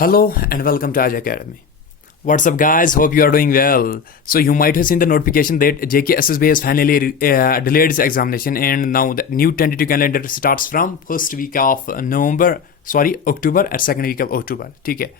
Hello and welcome to Aj Academy. What's up, guys? Hope you are doing well. So you might have seen the notification that JKSSB has finally delayed its examination, and now the new tentative calendar starts from first week of October and second week of October. Okay.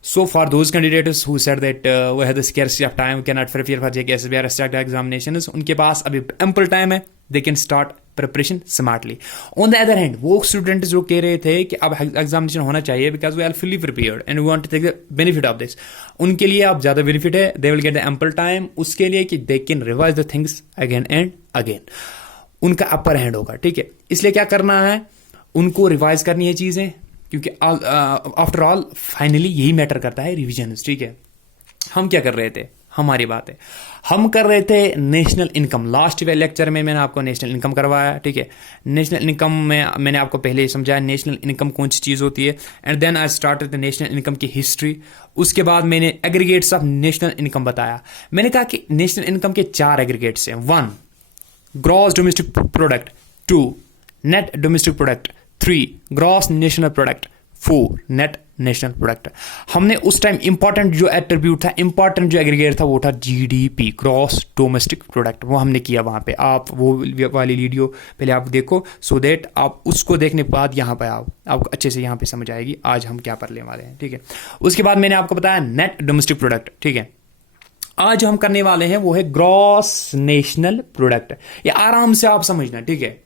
So for those candidates who said that we had the scarcity of time, cannot prepare for JKSSB or STAT examinations, उनके पास अभी ample time है. They can start preparation smartly. On the other hand, वो student जो कह रहे थे कि अब एग्जामिनेशन होना चाहिए because we are fully prepared and we want to take the benefit of this, उनके लिए अब ज़्यादा benefit है. They will get the ample time उसके लिए कि they can revise the things again and again. उनका upper hand होगा. ठीक है, इसलिए क्या करना है, उनको रिवाइज करनी है चीज़ें, क्योंकि आफ्टर ऑल फाइनली यही मैटर करता है, रिविजन. ठीक है, हम क्या कर रहे थे, हमारी बात है, हम कर रहे थे नेशनल इनकम. लास्ट लेक्चर में मैंने आपको नेशनल इनकम करवाया. ठीक है, नेशनल इनकम में मैंने आपको पहले ही समझाया नेशनल इनकम कौन सी चीज़ होती है, and then I started the national income की हिस्ट्री. उसके बाद मैंने एग्रीगेट्स ऑफ नेशनल इनकम बताया. मैंने कहा कि नेशनल इनकम के 4 एग्रीगेट्स हैं. 1 gross domestic product, 2 net domestic product, 3 gross national product, 4 net national product. हमने उस टाइम इंपॉर्टेंट जो एट्रीब्यूट था, इंपॉर्टेंट जो एग्रीगेट था, वो था जीडीपी, ग्रॉस डोमेस्टिक प्रोडक्ट. वो हमने किया वहां पे. आप वो वाली वीडियो पहले आप देखो, सो दैट आप उसको देखने के बाद यहाँ पे आओ, आपको अच्छे से यहाँ पे समझ आएगी आज हम क्या पढ़ने वाले हैं. ठीक है, उसके बाद मैंने आपको बताया नेट डोमेस्टिक प्रोडक्ट. ठीक है, आज जो हम करने वाले हैं वो है ग्रॉस नेशनल प्रोडक्ट. ये आराम से आप समझना. ठीक है,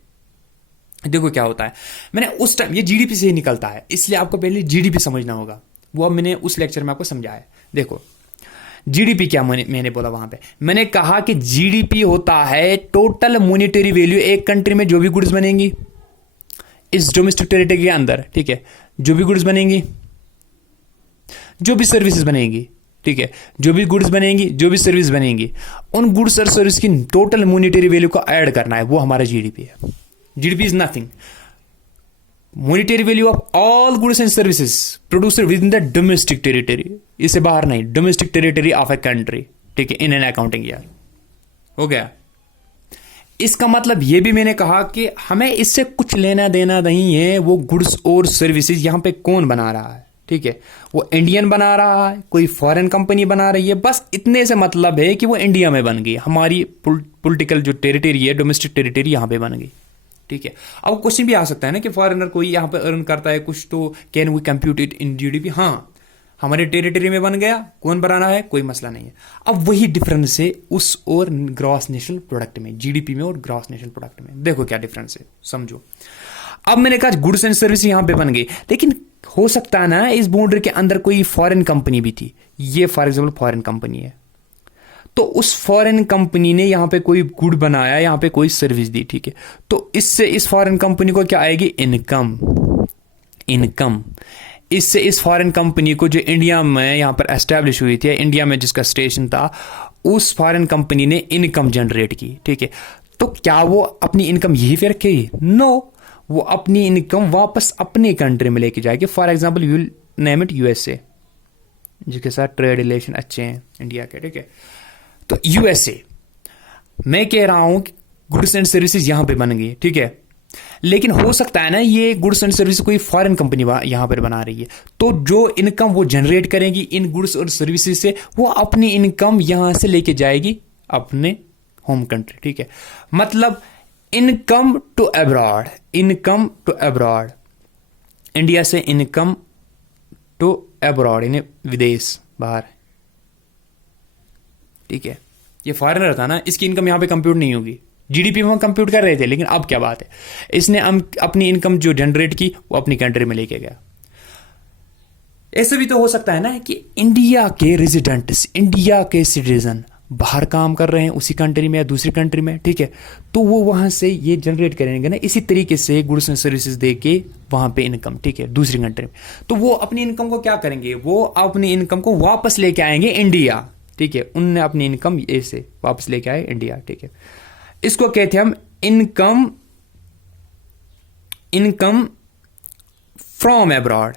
देखो क्या होता है, मैंने उस टाइम, ये जीडीपी से ही निकलता है, इसलिए आपको पहले जीडीपी समझना होगा. वो अब मैंने उस लेक्चर में आपको समझाया. देखो जीडीपी क्या, मैंने बोला वहां पे, मैंने कहा कि जीडीपी होता है टोटल मॉनेटरी वैल्यू एक कंट्री में जो भी गुड्स बनेंगी इस डोमेस्टिक टेरिटरी के अंदर. ठीक है, जो भी गुड्स बनेंगी, जो भी सर्विसेज बनेंगी. ठीक है, जो भी गुड्स बनेंगी, जो भी सर्विस बनेंगी, उन गुड्स और सर्विस की टोटल मॉनेटरी वैल्यू को ऐड करना है, वो हमारा जीडीपी है. GDP is nothing. Monetary value of all goods and services produced within the domestic territory. इससे बाहर नहीं, domestic territory of a country. ठीक है, in an accounting year. हो गया. इसका मतलब ये भी मैंने कहा कि हमें इससे कुछ लेना देना नहीं है, वो गुड्स और सर्विसेज यहाँ पे कौन बना रहा है. ठीक है, वो इंडियन बना रहा है, कोई फॉरेन कंपनी बना रही है, बस इतने से मतलब है कि वो इंडिया में बन गई. हमारी पॉलिटिकल जो टेरिटरी है, डोमेस्टिक टेरिटरी यहाँ पे बन गई. ठीक है, अब क्वेश्चन भी आ सकता है ना कि फॉरेनर कोई यहाँ पे अर्न करता है कुछ, तो can we compute it in GDP. हाँ, हमारे टेरिटरी में बन गया, कौन बनाना है, कोई मसला नहीं है. अब वही डिफरेंस है उस और ग्रॉस नेशनल प्रोडक्ट में, जीडीपी में और ग्रॉस नेशनल प्रोडक्ट में. देखो क्या डिफरेंस है, समझो. अब मैंने कहा गुड्स एंड सर्विस यहाँ पे बन गई, लेकिन हो सकता है ना इस बाउंड्री के अंदर कोई फॉरेन कंपनी भी थी. ये फॉर एग्जाम्पल फॉरेन कंपनी है, तो उस फॉरेन कंपनी ने यहां पे कोई गुड बनाया, यहां पे कोई सर्विस दी. ठीक है, तो इससे इस फॉरेन कंपनी को क्या आएगी, इनकम. इससे इस फॉरेन कंपनी को जो इंडिया में यहां पर एस्टेब्लिश हुई थी, इंडिया में जिसका स्टेशन था, उस फॉरेन कंपनी ने इनकम जनरेट की. ठीक है, तो क्या वो अपनी इनकम यही पे रखेगी? नो, वो अपनी इनकम वापस अपनी कंट्री में लेके जाएगी. For example you will name it USA, जिसके साथ ट्रेड रिलेशन अच्छे हैं इंडिया के. ठीक है, तो यूएसए, मैं कह रहा हूं कि गुड्स एंड सर्विसेज यहां पे बन गई. ठीक है, लेकिन हो सकता है ना ये गुड्स एंड सर्विस कोई फॉरेन कंपनी यहां पर बना रही है, तो जो इनकम वो जनरेट करेगी इन गुड्स और सर्विसेज से, वो अपनी इनकम यहां से लेके जाएगी अपने होम कंट्री. ठीक है, मतलब income to abroad, income to abroad, India से इनकम टू अब्रॉड, यानी विदेश, बाहर. ठीक है, ये फॉरेनर था ना, इसकी इनकम यहां पे कंप्यूट नहीं होगी. जीडीपी में हम कंप्यूट कर रहे थे, लेकिन अब क्या बात है, इसने अपनी इनकम जो जनरेट की वो अपनी कंट्री में लेके गया. ऐसे भी तो हो सकता है ना कि इंडिया के रेजिडेंट्स, इंडिया के सिटीजन बाहर काम कर रहे हैं उसी कंट्री में या दूसरी कंट्री में. ठीक है, तो वो वहां से ये जनरेट करेंगे ना, इसी तरीके से गुड्स एंड सर्विसेज दे के वहां पे इनकम. ठीक है, दूसरी कंट्री में, तो वो अपनी इनकम को क्या करेंगे, वो अपनी इनकम को वापस लेके आएंगे इंडिया. ठीक है, उनने अपनी इनकम ऐसे वापस लेके आए इंडिया. ठीक है, इसको कहते हैं हम इनकम फ्रॉम अब्रॉड,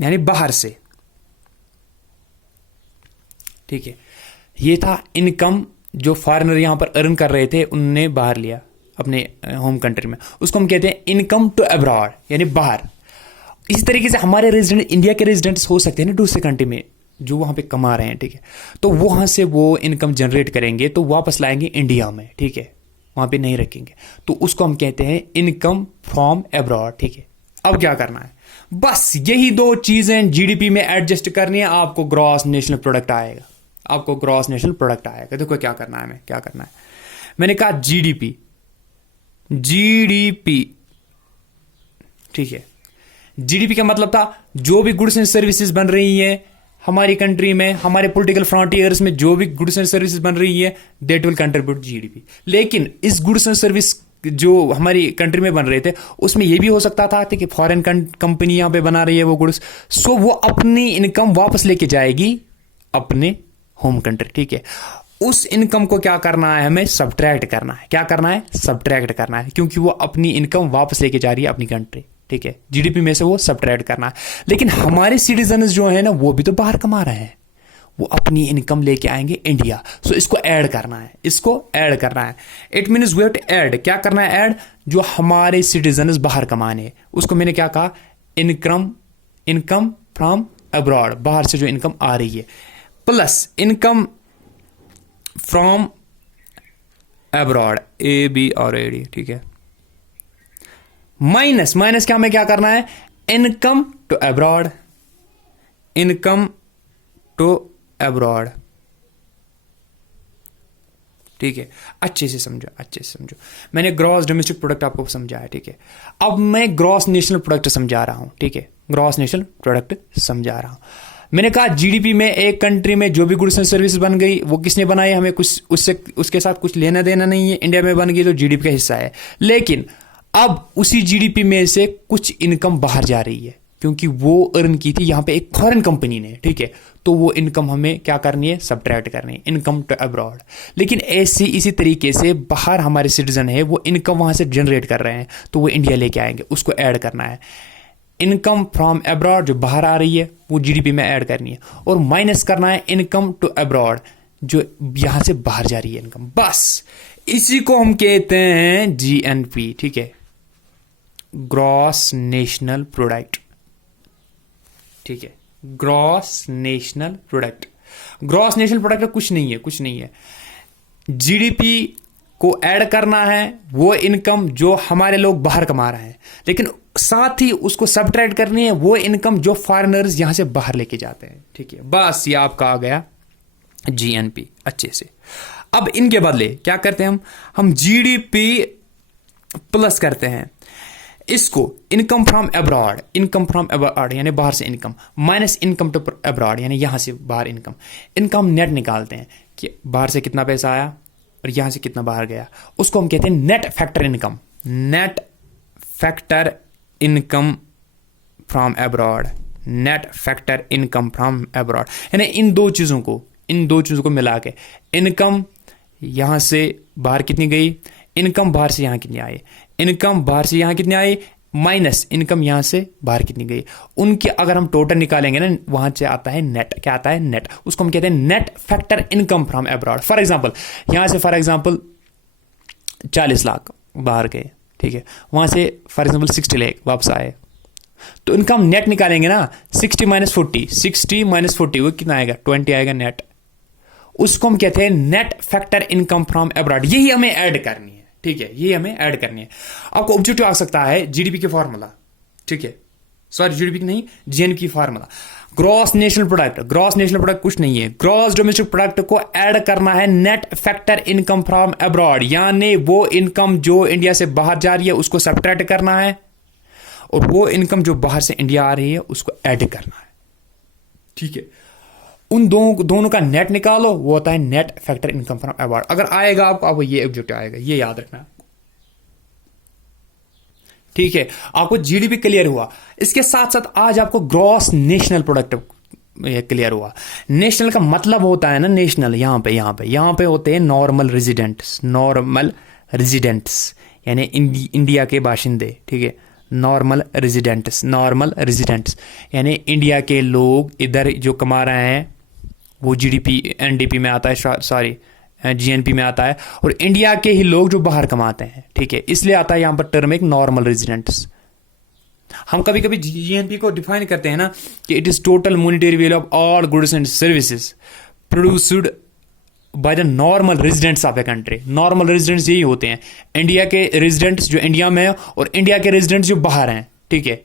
यानी बाहर से. ठीक है, ये था इनकम जो फॉरेनर यहां पर अर्न कर रहे थे, उनने बाहर लिया अपने होम कंट्री में, उसको हम कहते हैं इनकम टू अब्रॉड, यानी बाहर. इसी तरीके से हमारे रेजिडेंट, इंडिया के रेजिडेंट्स हो सकते हैं ना दूसरे कंट्री में जो वहाँ पे कमा रहे हैं, ठीक है, तो वहाँ से वो इनकम जनरेट करेंगे तो वापस लाएंगे इंडिया में, ठीक है, वहाँ पे नहीं रखेंगे, तो उसको हम कहते हैं इनकम फ्रॉम अब्रॉड, ठीक है। अब क्या करना है, बस यही दो चीजें जीडीपी में एडजस्ट करनी है, आपको ग्रॉस नेशनल प्रोडक्ट आएगा, आपको ग्रॉस नेशनल प्रोडक्ट आएगा। देखो क्या करना है, हमें क्या करना है, मैंने कहा जीडीपी, जीडीपी, ठीक है, जीडीपी का मतलब था जो भी गुड्स एंड सर्विसेज बन रही है हमारी कंट्री में, हमारे पॉलिटिकल फ्रंटियर्स में जो भी गुड्स एंड सर्विसेज बन रही है दैट विल कंट्रीब्यूट जीडीपी। लेकिन इस गुड्स एंड सर्विस जो हमारी कंट्री में बन रहे थे उसमें यह भी हो सकता था कि फॉरेन कंपनी यहां पे बना रही है वो गुड्स, सो वो अपनी इनकम वापस लेके जाएगी अपने होम कंट्री, ठीक है। उस इनकम को क्या करना है, हमें सब्ट्रैक्ट करना है। क्या करना है, सब्ट्रैक्ट करना है, क्योंकि वो अपनी इनकम वापस लेके जा रही है अपनी कंट्री, ठीक है, जीडीपी में से वो सब्ट्रैक्ट करना है। लेकिन हमारे सिटीजन जो है ना वो भी तो बाहर कमा रहे हैं, वो अपनी इनकम लेके आएंगे इंडिया, सो इसको ऐड करना है, इसको ऐड करना है। It means we have to add, क्या करना है, ऐड जो हमारे सिटीजन बाहर कमाने, उसको मैंने क्या कहा, इनकम, इनकम फ्रॉम अब्रॉड, बाहर से जो इनकम आ रही है, plus income from abroad, A B और ए डी, ठीक है, माइनस, माइनस क्या, हमें क्या करना है, income to abroad, income to abroad, ठीक है। अच्छे से समझो, अच्छे से समझो, मैंने ग्रॉस डोमेस्टिक प्रोडक्ट आपको समझाया, ठीक है। अब मैं ग्रॉस नेशनल प्रोडक्ट समझा रहा हूं, ठीक है, ग्रॉस नेशनल प्रोडक्ट समझा रहा हूं। मैंने कहा जीडीपी में एक कंट्री में जो भी गुड्स एंड सर्विस बन गई वो किसने बनाई, हमें कुछ उससे, उसके साथ कुछ लेना देना नहीं है, इंडिया में बन गई तो जीडीपी का हिस्सा है। लेकिन अब उसी जीडीपी में से कुछ इनकम बाहर जा रही है, क्योंकि वो अर्न की थी यहां पे एक फॉरेन कंपनी ने, ठीक है, तो वो इनकम हमें क्या करनी है, सब्ट्रैक्ट करनी है, इनकम टू अब्रॉड। लेकिन ऐसे इसी तरीके से बाहर हमारे सिटीजन है वो इनकम वहां से जनरेट कर रहे हैं तो वो इंडिया लेके आएंगे, उसको ऐड करना है। इनकम फ्रॉम अब्रॉड जो बाहर आ रही है वो जीडीपी में ऐड करनी है, और माइनस करना है इनकम टू अब्रॉड जो यहां से बाहर जा रही है इनकम। बस इसी को हम कहते हैं जीएनपी, ठीक है, ग्रॉस नेशनल प्रोडक्ट, ठीक है, gross national product. Gross national product कुछ नहीं है, कुछ नहीं है, जीडीपी को ऐड करना है वो इनकम जो हमारे लोग बाहर कमा रहे हैं, लेकिन साथ ही उसको सब्ट्रैक्ट करनी है वो इनकम जो फॉरेनर्स यहां से बाहर लेके जाते हैं, ठीक है। बस ये आपका आ गया जीएनपी अच्छे से। अब इनके बदले क्या करते हैं हम जीडीपी प्लस करते हैं इसको income from abroad, income from abroad यानी बाहर से income, minus income to abroad यानी यहां से बाहर इनकम। इनका हम नेट निकालते हैं कि बाहर से कितना पैसा आया और यहां से कितना बाहर गया, उसको हम कहते हैं net factor income, net factor income from abroad, net factor income from abroad, यानी इन दो चीजों को मिला के इनकम यहां से बाहर कितनी गई, इनकम बाहर से यहां कितनी आई, इनकम बाहर से यहां कितनी आई, माइनस इनकम यहां से बाहर कितनी गई, उनके अगर हम टोटल निकालेंगे ना वहां से आता है नेट। क्या आता है, नेट। उसको हम कहते हैं net factor income from abroad. For example यहां से फॉर एग्जांपल 40 लाख बाहर गए, ठीक है, वहां से फॉर एग्जांपल 60 लाख वापस आए, तो इनका हम नेट निकालेंगे ना 60 माइनस 40, 60 माइनस 40 वो कितना आएगा, 20 आएगा नेट। उसको हम कहते हैं net factor income from abroad. यही हमें ऐड करनी है, ठीक है, ये हमें ऐड करनी है। आपको ऑब्जेक्टिव आ सकता है जीडीपी के फॉर्मूला, ठीक है, सॉरी जीडीपी नहीं, जीएनपी की formula, gross national product. Gross national product कुछ नहीं है, ग्रॉस डोमेस्टिक प्रोडक्ट को ऐड करना है net factor income from abroad, यानी वो इनकम जो इंडिया से बाहर जा रही है उसको सब्ट्रैक्ट करना है और वो इनकम जो बाहर से इंडिया आ रही है उसको ऐड करना है, ठीक है। उन दोनों का नेट निकालो, वो होता है net factor income from abroad. अगर आएगा आपको ये ऑब्जेक्टिव आएगा, ये याद रखना, ठीक है। आपको जीडीपी क्लियर हुआ, इसके साथ साथ आज आपको ग्रॉस नेशनल प्रोडक्ट क्लियर हुआ। नेशनल का मतलब होता है ना, नेशनल यहां पे होते हैं नॉर्मल रेजिडेंट्स, नॉर्मल रेजिडेंट्स यानी इंडिया के बाशिंदे, ठीक है, नॉर्मल रेजिडेंट्स, नॉर्मल रेजिडेंट्स यानी इंडिया के लोग इधर जो कमा रहे हैं वो जीडीपी एनडीपी में आता है, सॉरी जीएनपी में आता है, और इंडिया के ही लोग जो बाहर कमाते हैं, ठीक है, इसलिए आता है यहां पर टर्म एक नॉर्मल रेजिडेंट्स। हम कभी कभी जीएनपी को डिफाइन करते हैं ना कि it is total monetary value of all goods and services produced by the normal residents of a country. Normal residents यही होते हैं, इंडिया के रेजिडेंट्स जो इंडिया में है और इंडिया के रेजिडेंट्स जो बाहर हैं, ठीक है,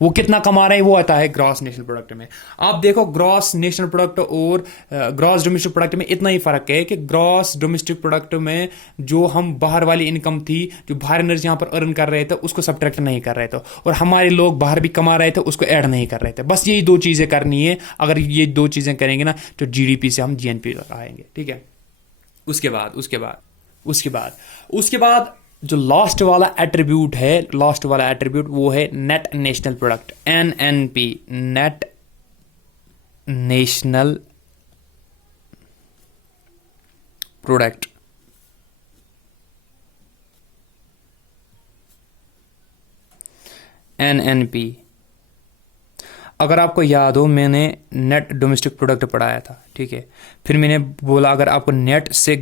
वो कितना कमा रहे हैं वो आता है ग्रॉस नेशनल प्रोडक्ट में। आप देखो ग्रॉस नेशनल प्रोडक्ट और ग्रॉस डोमेस्टिक प्रोडक्ट में इतना ही फर्क है कि ग्रॉस डोमेस्टिक प्रोडक्ट में जो हम बाहर वाली इनकम थी, जो बाहर यहाँ पर अर्न कर रहे थे, उसको सब्ट्रैक्ट नहीं कर रहे थे, और हमारे लोग बाहर भी कमा रहे थे उसको ऐड नहीं कर रहे थे। बस यही दो चीजें करनी है। अगर ये दो चीजें करेंगे ना तो जीडीपी से हम जीएनपी तक आएंगे, ठीक है। उसके बाद जो लास्ट वाला एट्रीब्यूट है, वो है net national product, NNP, net national product. NNP, अगर आपको याद हो मैंने नेट डोमेस्टिक प्रोडक्ट पढ़ाया था, ठीक है। फिर मैंने बोला अगर आपको नेट से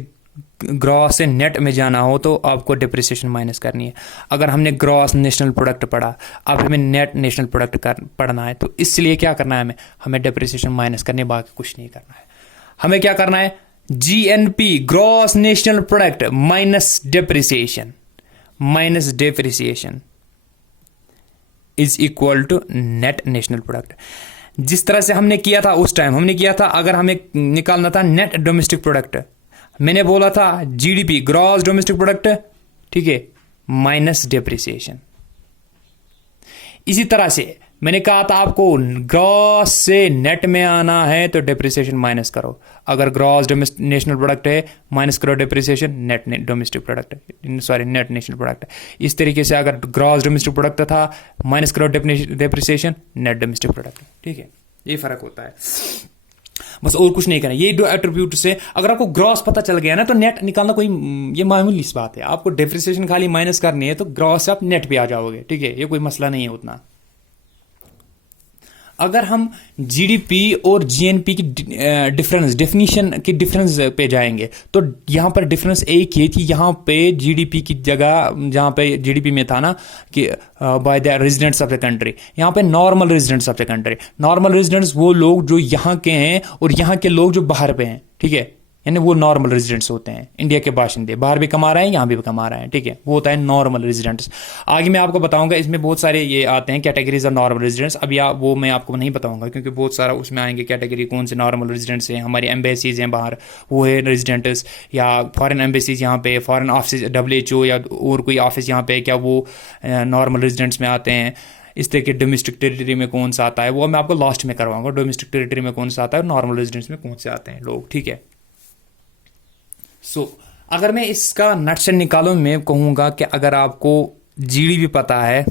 ग्रॉस से नेट में जाना हो तो आपको डिप्रिसिएशन माइनस करनी है। अगर हमने ग्रॉस नेशनल प्रोडक्ट पढ़ा, अब हमें नेट नेशनल प्रोडक्ट पढ़ना है, तो इसलिए क्या करना है, हमें डिप्रिसिएशन माइनस करनी है, बाकी कुछ नहीं करना है। हमें क्या करना है, GNP gross national product minus depreciation is equal to net national product. जिस तरह से हमने किया था उस टाइम, हमने किया था अगर हमें निकालना था नेट डोमेस्टिक प्रोडक्ट, मैंने बोला था जीडीपी ग्रॉस डोमेस्टिक प्रोडक्ट, ठीक है, माइनस डिप्रिसिएशन। इसी तरह से मैंने कहा था आपको ग्रॉस से नेट में आना है तो डिप्रिसिएशन माइनस करो। अगर ग्रॉस नेशनल प्रोडक्ट है माइनस करो depreciation, net domestic product, sorry net national product. इस तरीके से अगर ग्रॉस डोमेस्टिक प्रोडक्ट था माइनस करो डिप्रिसिएशन, नेट डोमेस्टिक प्रोडक्ट, ठीक है। ये फर्क होता है, बस और कुछ नहीं करना। ये दो एट्रीब्यूट से अगर आपको ग्रॉस पता चल गया ना तो नेट निकालना कोई ये मामूली सी बात है। आपको डिप्रिसिएशन खाली माइनस करनी है तो ग्रॉस से आप नेट पे आ जाओगे, ठीक है, ये कोई मसला नहीं है उतना। अगर हम जीडीपी और जीएनपी की डेफिनेशन की डिफरेंस पे जाएंगे तो यहां पर डिफरेंस एक ही थी। यहां पे जीडीपी की जगह, जहां पे जीडीपी में था ना कि by the residents of the country, यहां पे normal residents of the country. Normal residents वो लोग जो यहां के हैं और यहां के लोग जो बाहर पे हैं, ठीक है, यानी वो नॉर्मल रेजिडेंट्स होते हैं। इंडिया के बाशिंदे बाहर भी कमा रहे हैं, यहाँ भी कमा रहे हैं, ठीक है, वो होता है नॉर्मल रेजिडेंट्स। आगे मैं आपको बताऊंगा, इसमें बहुत सारे ये आते हैं कैटेगरीज ऑफ नॉर्मल रेजिडेंट्स। अभी वो मैं आपको नहीं बताऊंगा क्योंकि बहुत सारा उसमें आएंगे कैटेगरी, कौन से नॉर्मल रेजिडेंट्स हैं। हमारी एम्बेसीज हैं बाहर, वो है रेजिडेंट्स, या फॉरेन एम्बेसीज यहाँ पे, फॉरेन ऑफिस WHO या और कोई ऑफिस यहाँ पे, क्या वो नॉर्मल रेजिडेंट्स में आते हैं। इस तरह के डोमेस्टिक टेरिटरी में कौन सा आता है वो मैं आपको लास्ट में करवाऊंगा। डोमेस्टिक टेरिटरी में कौन सा आता है, नॉर्मल रेजिडेंट्स में कौन से आते हैं लोग, ठीक है। अगर मैं इसका नटशेल निकालूं, मैं कहूंगा कि अगर आपको जीडीपी पता है,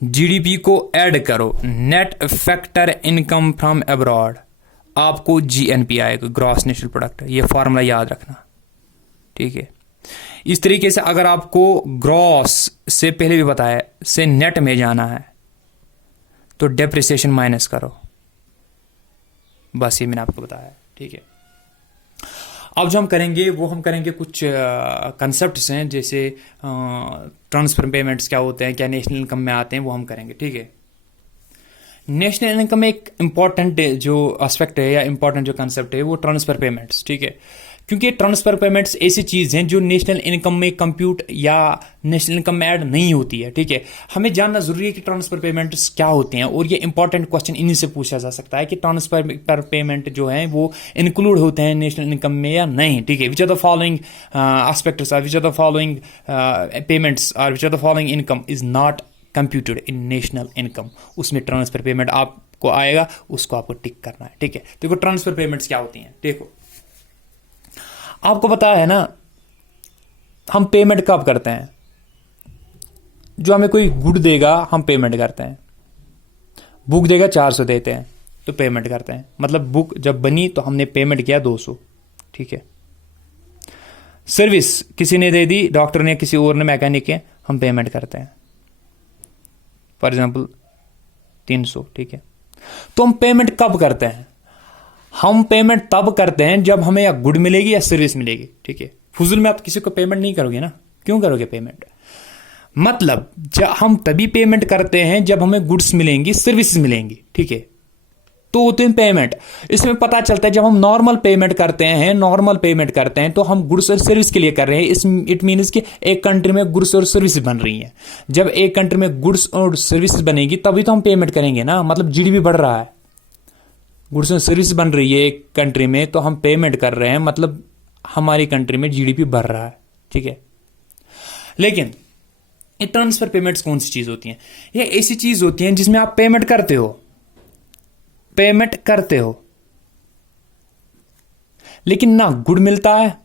जीडीपी को ऐड करो net factor income from abroad, आपको जीएनपी आएगा, ग्रॉस नेशनल प्रोडक्ट। ये फॉर्मूला याद रखना, ठीक है। इस तरीके से अगर आपको ग्रॉस से पहले भी बताया से नेट में जाना है तो डेप्रिसिएशन माइनस करो, बस ये मैंने आपको बताया, ठीक है। अब जो हम करेंगे वो हम करेंगे कुछ कंसेप्ट्स हैं, जैसे ट्रांसफर पेमेंट्स क्या होते हैं, क्या नेशनल इनकम में आते हैं, वो हम करेंगे, ठीक है। नेशनल इनकम में एक इम्पॉर्टेंट जो एस्पेक्ट है या इम्पॉर्टेंट जो कंसेप्ट है वो ट्रांसफर पेमेंट्स, ठीक है। क्योंकि ट्रांसफर पेमेंट्स ऐसी चीज़ हैं जो नेशनल इनकम में कंप्यूट या नेशनल इनकम में ऐड नहीं होती है, ठीक है। हमें जानना जरूरी है कि ट्रांसफर पेमेंट्स क्या होते हैं, और ये इंपॉर्टेंट क्वेश्चन इन्हीं से पूछा जा सकता है कि ट्रांसफर पेमेंट जो है वो इंक्लूड होते हैं नेशनल इनकम में या नहीं, ठीक है। Which are the following aspects are, which are the following payments are, which are the following income is not computed in national income, उसमें ट्रांसफर पेमेंट आपको आएगा, उसको आपको टिक करना है, ठीक है। देखो ट्रांसफर पेमेंट्स क्या होती हैं, देखो आपको पता है ना हम पेमेंट कब करते हैं, जो हमें कोई गुड देगा हम पेमेंट करते हैं। बुक देगा 400 देते हैं तो पेमेंट करते हैं, मतलब बुक जब बनी तो हमने पेमेंट किया 200, ठीक है। सर्विस किसी ने दे दी, डॉक्टर ने, किसी और ने, मैकेनिक है, हम पेमेंट करते हैं, फॉर एग्जाम्पल 300, ठीक है। तो हम पेमेंट कब करते हैं, हम पेमेंट तब करते हैं जब हमें या गुड मिलेगी या सर्विस मिलेगी, ठीक है। फुजूल में आप किसी को पेमेंट नहीं करोगे ना, क्यों करोगे पेमेंट, मतलब जब हम तभी पेमेंट करते हैं जब हमें गुड्स मिलेंगी, सर्विसेज मिलेंगी, ठीक है, तो होते हैं पेमेंट। इसमें पता चलता है जब हम नॉर्मल पेमेंट करते हैं तो हम गुड्स और सर्विस के लिए कर रहे हैं। इट मीन्स कि एक कंट्री में गुड्स और सर्विस बन रही हैं। जब एक कंट्री में गुड्स और सर्विस बनेगी तभी तो हम पेमेंट करेंगे ना, मतलब जीडीपी बढ़ रहा है, गुड्स और सर्विस बन रही है एक कंट्री में तो हम पेमेंट कर रहे हैं, मतलब हमारी कंट्री में जीडीपी बढ़ रहा है, ठीक है। लेकिन ये ट्रांसफर पेमेंट्स कौन सी चीज होती हैं? ये ऐसी चीज होती हैं जिसमें आप पेमेंट करते हो लेकिन ना गुड मिलता है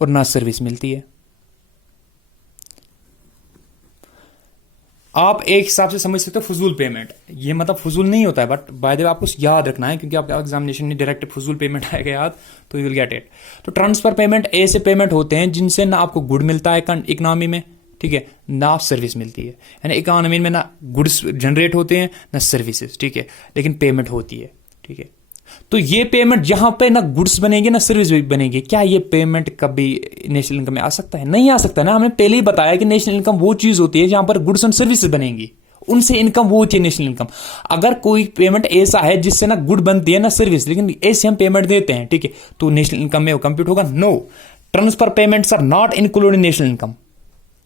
और ना सर्विस मिलती है। आप एक हिसाब से समझ सकते हो फजूल पेमेंट, ये मतलब फजूल नहीं होता है, बट बाय द वे आपको याद रखना है क्योंकि आपका एग्जामिनेशन में डायरेक्ट फजूल पेमेंट आएगा याद, तो यू विल गेट इट। तो ट्रांसफर पेमेंट ऐसे पेमेंट होते हैं जिनसे ना आपको गुड मिलता है इकोनॉमी में, ठीक है, ना सर्विस मिलती है। यानी इकोनॉमी में ना गुड्स जनरेट होते हैं ना सर्विसेज, ठीक है, लेकिन पेमेंट होती है, ठीक है। तो ये पेमेंट जहां पे ना गुड्स बनेंगे ना सर्विस भी बनेगी, क्या ये पेमेंट कभी नेशनल इनकम में आ सकता है? नहीं आ सकता ना। हमने पहले ही बताया कि नेशनल इनकम वो चीज होती है जहां पर गुड्स एंड सर्विसेज बनेंगी, उनसे इनकम वो होती है नेशनल इनकम। अगर कोई पेमेंट ऐसा है जिससे ना गुड बनती है ना सर्विस, लेकिन ऐसे हम पेमेंट देते हैं, ठीक है, तो नेशनल इनकम में वो कंप्यूट होगा? No, transfer payments are not include in national income.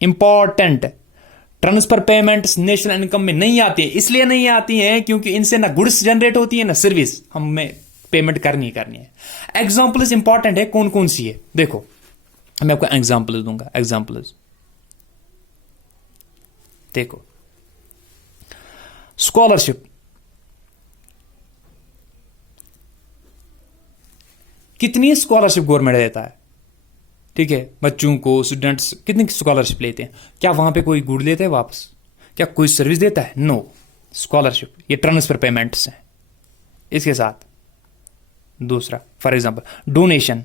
Important, transfer payments national income में नहीं आती है। इसलिए नहीं आती है क्योंकि इनसे ना गुड्स जनरेट होती है ना सर्विस हमें पेमेंट करनी है। एग्जाम्पल्स इंपॉर्टेंट है, कौन कौन सी है देखो, मैं आपको एग्जाम्पल्स दूंगा। एग्जाम्पल्स देखो, स्कॉलरशिप, कितनी स्कॉलरशिप गवर्नमेंट देता है, ठीक है, बच्चों को, स्टूडेंट्स कितनी स्कॉलरशिप लेते हैं? क्या वहां पे कोई गुड देता है वापस? क्या कोई सर्विस देता है? नो। स्कॉलरशिप ये ट्रांसफर पेमेंट्स हैं। इसके साथ दूसरा, फॉर एग्जांपल डोनेशन।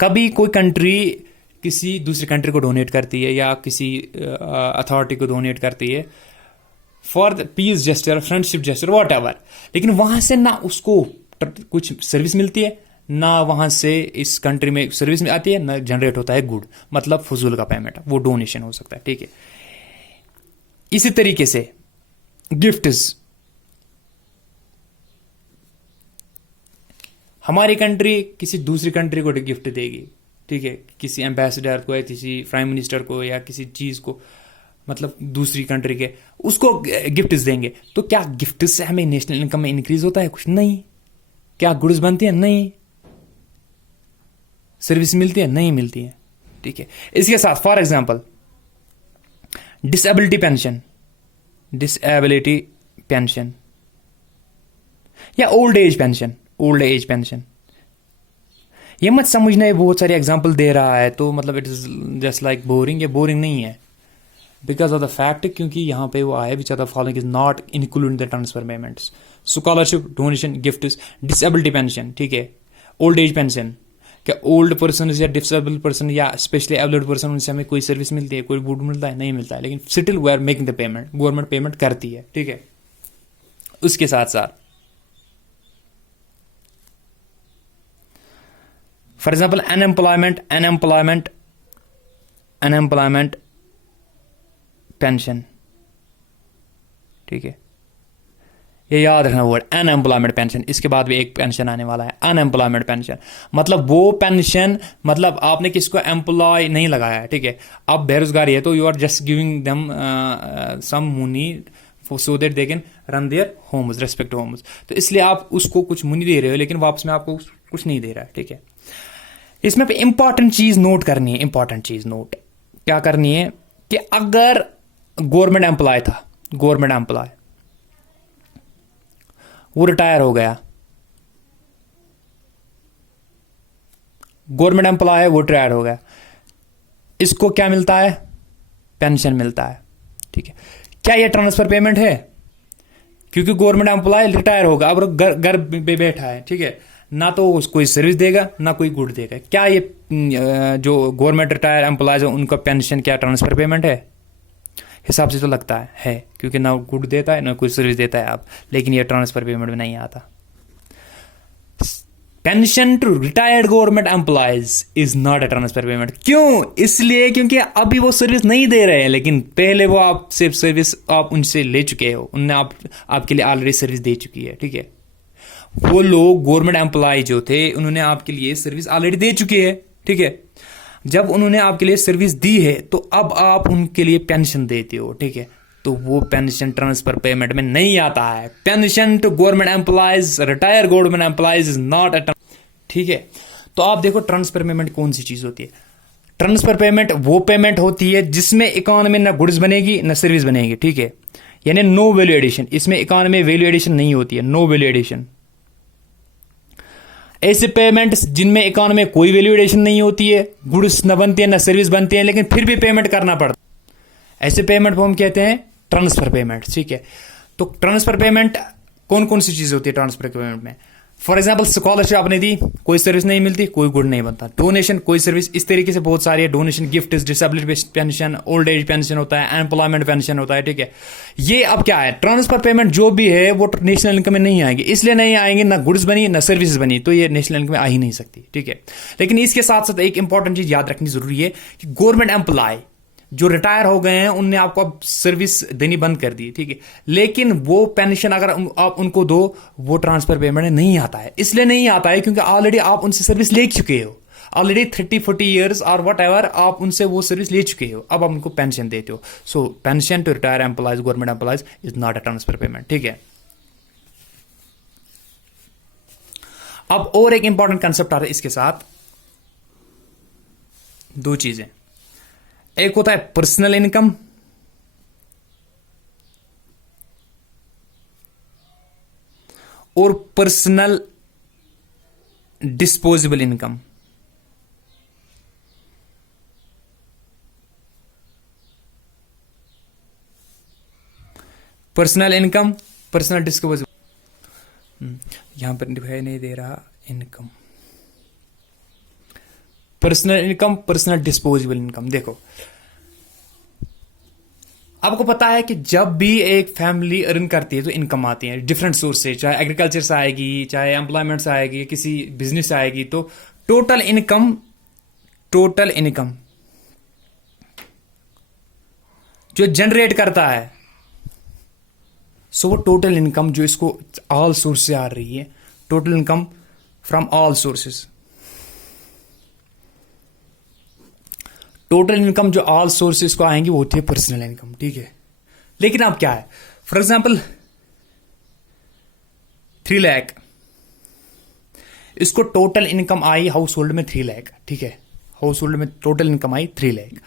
कभी कोई कंट्री किसी दूसरी कंट्री को डोनेट करती है या किसी अथॉरिटी को डोनेट करती है for the peace gesture, friendship gesture, whatever, लेकिन वहां से ना उसको कुछ सर्विस मिलती है, ना वहां से इस कंट्री में सर्विस में आती है, ना जनरेट होता है गुड, मतलब फजूल का पेमेंट, वो डोनेशन हो सकता है, ठीक है। इसी तरीके से गिफ्ट्स, हमारी कंट्री किसी दूसरी कंट्री को गिफ्ट देगी, ठीक है, किसी एम्बेसडर को या किसी प्राइम मिनिस्टर को या किसी चीज को, मतलब दूसरी कंट्री के, उसको गिफ्ट्स देंगे। तो क्या गिफ्ट से हमें नेशनल इनकम में इंक्रीज होता है? कुछ नहीं। क्या गुड्स बनती है? नहीं। सर्विस मिलती है? नहीं मिलती है, ठीक है। इसके साथ फॉर एग्जांपल डिसेबिलिटी पेंशन या ओल्ड एज पेंशन, ये मत समझना है बहुत सारे एग्जांपल दे रहा है तो मतलब it is just like boring. ये बोरिंग नहीं है, बिकॉज ऑफ द फैक्ट, क्योंकि यहां पे वो आया which are the following is not include in the transfer payments. Scholarship, donation, gifts, disability pension, ठीक है, ओल्ड एज पेंशन। क्या ओल्ड पर्सन या डिसेबल पर्सन या स्पेशली एबल्ड पर्सन, उनसे हमें कोई सर्विस मिलती है, कोई गुड मिलता है? नहीं मिलता है, लेकिन still we are making the payment, government payment करती है, ठीक है। उसके साथ साथ फॉर एग्जाम्पल अनएम्प्लॉयमेंट पेंशन, ठीक है, ये याद रखना वर्ड अनएम्प्लॉयमेंट पेंशन। इसके बाद भी एक पेंशन आने वाला है, अनएम्प्लॉयमेंट पेंशन, मतलब वो पेंशन, मतलब आपने किसको एम्प्लॉय नहीं लगाया है, ठीक है, अब बेरोजगारी है तो you are just giving them some money so that they can run their homes, respect homes. तो इसलिए आप उसको कुछ मनी दे रहे हो लेकिन वापस में आपको कुछ नहीं दे रहा है, ठीक है। इसमें इंपॉर्टेंट चीज नोट करनी है, इंपॉर्टेंट चीज नोट क्या करनी है कि अगर गवर्नमेंट एम्प्लॉय वो रिटायर हो गया, गवर्नमेंट एम्प्लॉय है वो रिटायर हो गया, इसको क्या मिलता है? पेंशन मिलता है, ठीक है। क्या ये ट्रांसफर पेमेंट है? क्योंकि गवर्नमेंट एम्प्लॉय रिटायर होगा, अब घर पे बैठा है, ठीक है, ना तो कोई सर्विस देगा ना कोई गुड देगा। क्या ये जो गवर्नमेंट रिटायर एम्प्लॉयज है उनका पेंशन क्या ट्रांसफर पेमेंट है? हिसाब से तो लगता है क्योंकि ना गुड देता है ना कोई सर्विस देता है आप, लेकिन ये ट्रांसफर पेमेंट में नहीं आता। Pension to retired government employees is not a transfer payment. क्यों? इसलिए क्योंकि अभी वो सर्विस नहीं दे रहे हैं, लेकिन पहले वो आपसे सर्विस आप उनसे ले चुके हो, उनने आपके लिए ऑलरेडी सर्विस दे चुकी है, ठीक है। वो लोग गवर्नमेंट एम्प्लॉय जो थे उन्होंने आपके लिए सर्विस ऑलरेडी दे चुके हैं, ठीक है। जब उन्होंने आपके लिए सर्विस दी है तो अब आप उनके लिए पेंशन देते हो, ठीक है। तो वो पेंशन ट्रांसफर पेमेंट में नहीं आता है। Pension to government employees, retire government employees is not a, ठीक है। तो आप देखो ट्रांसफर पेमेंट कौन सी चीज होती है। ट्रांसफर पेमेंट वो पेमेंट होती है जिसमें इकोनॉमी ना गुड्स बनेगी ना सर्विस बनेगी, ठीक है। यानी नो वैल्यू एडिशन, इसमें इकोनॉमी वैल्यू एडिशन नहीं होती है, नो वैल्यू एडिशन। ऐसे पेमेंट्स जिनमें इकोनॉमी में कोई वैल्यू एडिशन नहीं होती है, गुड्स न बनती है ना सर्विस बनती है, लेकिन फिर भी पेमेंट करना पड़ता है, ऐसे पेमेंट को हम कहते हैं ट्रांसफर पेमेंट, ठीक है। तो ट्रांसफर पेमेंट कौन कौन सी चीज होती है ट्रांसफर पेमेंट में? फॉर एग्जाम्पल स्कॉलरशिप आपने दी, कोई सर्विस नहीं मिलती, कोई गुड नहीं बनता। डोनेशन, कोई सर्विस, इस तरीके से बहुत सारी है। Donation, gift, disability pension, old age pension होता है, एम्प्लॉयमेंट पेंशन होता है, ठीक है। ये अब क्या है, ट्रांसफर पेमेंट जो भी है वो नेशनल इनकम में नहीं आएगी, इसलिए नहीं आएंगे ना गुड्स बनी ना सर्विस बनी, तो ये नेशनल इनकम में आ ही नहीं सकती, ठीक है। लेकिन इसके साथ साथ एक इंपॉर्टेंट चीज याद रखनी जरूरी है कि गवर्नमेंट एम्प्लॉय जो रिटायर हो गए हैं उनने आपको अब सर्विस देनी बंद कर दी, ठीक है। लेकिन वो पेंशन अगर आप उनको दो, वो ट्रांसफर पेमेंट नहीं आता है। इसलिए नहीं आता है क्योंकि ऑलरेडी आप उनसे सर्विस ले चुके हो, ऑलरेडी 30-40 ईयर्स और वट एवर आप उनसे वो सर्विस ले चुके हो, अब आप उनको पेंशन देते हो। So pension to retire employees, government employees is not a transfer payment, ठीक है। अब और एक इंपॉर्टेंट कंसेप्ट आ रहा है इसके साथ, दो चीजें। एक होता है पर्सनल इनकम, और personal disposable income. Personal income, personal disposable, यहां पर दिखाई नहीं दे रहा income. Personal income, personal disposable income. देखो आपको पता है कि जब भी एक फैमिली अर्न करती है तो इनकम आती है डिफरेंट सोर्स से, चाहे एग्रीकल्चर से आएगी, चाहे एम्प्लॉयमेंट से आएगी, किसी बिजनेस से आएगी। तो टोटल इनकम जो जनरेट करता है, सो वो टोटल इनकम जो इसको ऑल सोर्स से आ रही है, total income from all sources, total income जो ऑल सोर्सेस को आएंगी वो होती है पर्सनल इनकम, ठीक है। लेकिन अब क्या है, फॉर एग्जांपल 3 लाख, इसको टोटल इनकम आई हाउस होल्ड में 3 लाख, ठीक है। हाउस होल्ड में टोटल इनकम आई 3 लाख,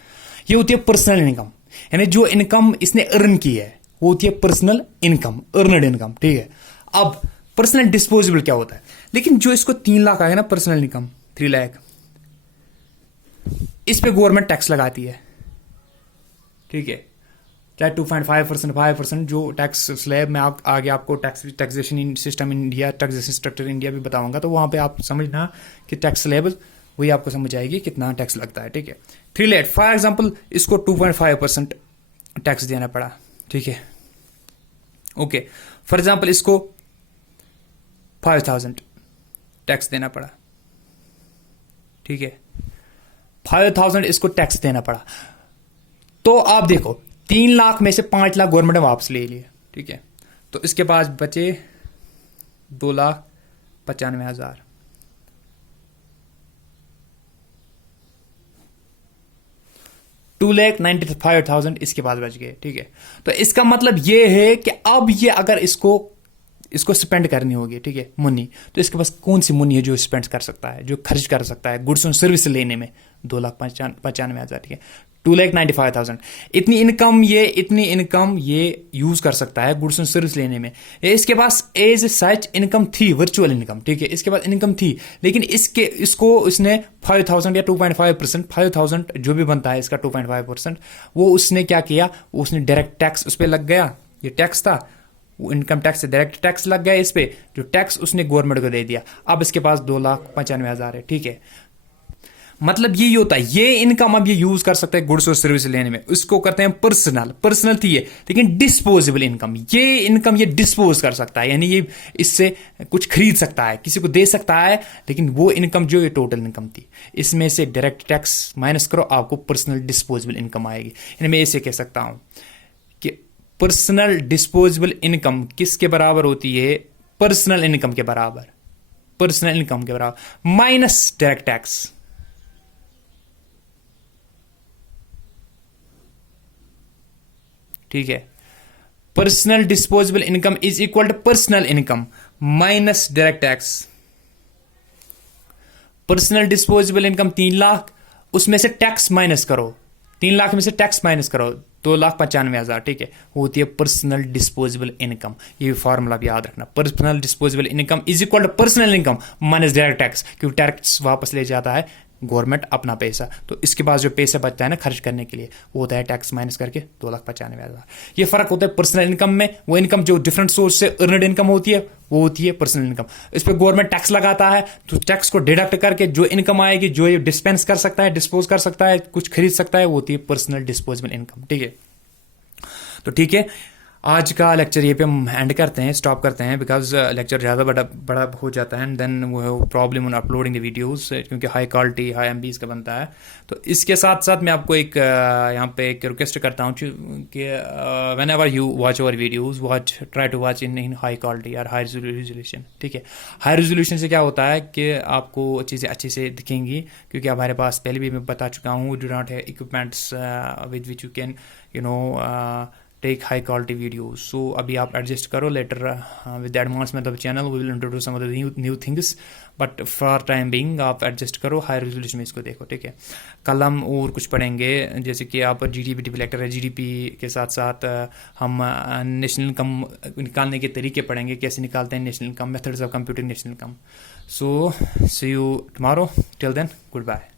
ये होती है पर्सनल इनकम। यानी जो इनकम इसने अर्न की है वो होती है पर्सनल इनकम, अर्नड इनकम, ठीक है। अब पर्सनल डिस्पोजेबल क्या होता है? लेकिन जो इसको 3 लाख आएगा ना पर्सनल इनकम 3 लाख, इस पे गवर्नमेंट टैक्स लगाती है, ठीक है। चाहे 2.5%, 5% जो टैक्स स्लैब में आगे आपको taxation system India, taxation structure India भी बताऊंगा, तो वहां पे आप समझना कि टैक्स स्लैब वही आपको समझ आएगी कितना टैक्स लगता है, ठीक है। 3 लाख फॉर एग्जाम्पल इसको 2.5% टैक्स देना पड़ा, ठीक है, ओके। फॉर एग्जाम्पल इसको 5,000 टैक्स देना पड़ा, ठीक है। 5,000 इसको टैक्स देना पड़ा। तो आप देखो 3 लाख में से 5 लाख गवर्नमेंट ने वापस ले लिए, ठीक है। तो इसके पास बचे 2,95,000। $2,95,000 इसके पास बच गए, ठीक है। तो इसका मतलब ये है कि अब ये अगर इसको स्पेंड करनी होगी, ठीक है, मनी, तो इसके पास कौन सी मनी है जो स्पेंड कर सकता है, जो खर्च कर सकता है गुड्स और सर्विस लेने में? 2,95,000, ठीक है। 2,95,000 इतनी इनकम ये यूज कर सकता है गुड्स और सर्विस लेने में। इसके पास एज सच इनकम थी, वर्चुअल इनकम, ठीक है। इसके पास इनकम थी, लेकिन इसको इसने 5,000 या 2.5%, 5,000 जो भी बनता है इसका 2.5%, वो उसने क्या किया, वो उसने डायरेक्ट टैक्स उस पर लग गया, ये टैक्स था, वो इनकम टैक्स से डायरेक्ट टैक्स लग गया इस पे, जो टैक्स उसने गवर्नमेंट को दे दिया। अब इसके पास 2,95,000 है, ठीक है। मतलब ये होता है, ये इनकम अब ये यूज कर सकते हैं गुड्स और सर्विस लेने में, उसको करते हैं पर्सनल थी ये, लेकिन डिस्पोजेबल इनकम, ये इनकम ये डिस्पोज कर सकता है, यानी ये इससे कुछ खरीद सकता है, किसी को दे सकता है, लेकिन वो इनकम जो ये टोटल इनकम थी, इसमें से डायरेक्ट टैक्स माइनस करो, आपको पर्सनल डिस्पोजेबल इनकम आएगी। यानी मैं ऐसे कह सकता हूं कि पर्सनल डिस्पोजेबल इनकम किसके बराबर होती है, पर्सनल इनकम के बराबर, पर्सनल इनकम के बराबर माइनस डायरेक्ट टैक्स। ठीक है, personal disposable income is equal to personal income minus direct tax. Personal disposable income 3 lakh, उसमें से टैक्स माइनस करो, 3 लाख में से टैक्स माइनस करो, 2,95,000, ठीक है, होती है पर्सनल डिस्पोजेबल इनकम। ये फार्मूला भी याद रखना, personal disposable income is equal to personal income minus direct tax, क्योंकि टैक्स वापस ले जाता है गवर्नमेंट अपना पैसा, तो इसके बाद जो पैसा बचता है ना खर्च करने के लिए, वो होता है टैक्स माइनस करके 2,95,000। ये फर्क होता है पर्सनल इनकम में, वो इनकम जो डिफरेंट सोर्स से अर्नड इनकम होती है वो होती है पर्सनल इनकम। इस पर गवर्नमेंट टैक्स लगाता है, तो टैक्स को डिडक्ट करके जो इनकम आएगी, जो ये डिस्पेंस कर सकता है, डिस्पोज कर सकता है, कुछ खरीद सकता है, वो होती है पर्सनल डिस्पोजेबल इनकम। ठीक है, तो ठीक है, आज का लेक्चर ये पे हम एंड करते हैं, स्टॉप करते हैं, बिकॉज लेक्चर ज़्यादा बड़ा हो जाता है, एंड देन वो problem on uploading the videos, क्योंकि हाई क्वालिटी हाई एमबीज का बनता है। तो इसके साथ साथ मैं आपको एक यहाँ पे एक रिक्वेस्ट करता हूँ कि whenever you watch our videos, try to watch in high quality और हाई रेजोल्यूशन। ठीक है, हाई रेजोल्यूशन से क्या होता है कि आपको चीज़ें अच्छे से दिखेंगी, क्योंकि हमारे पास पहले भी मैं बता चुका हूँ, do not have equipments with which you can take high quality videos. So अभी आप adjust करो, later with the advancement of the channel we will introduce some of the new things, but for time being आप adjust करो, high resolution में इसको देखो। ठीक है, कल हम और कुछ पढ़ेंगे, जैसे कि आप जीडीपी डिफलेक्टर है, जीडीपी के साथ साथ हम नेशनल इनकम निकालने के तरीके पढ़ेंगे, कैसे निकालते हैं national income, methods of computing national income. So see you tomorrow, till then good bye.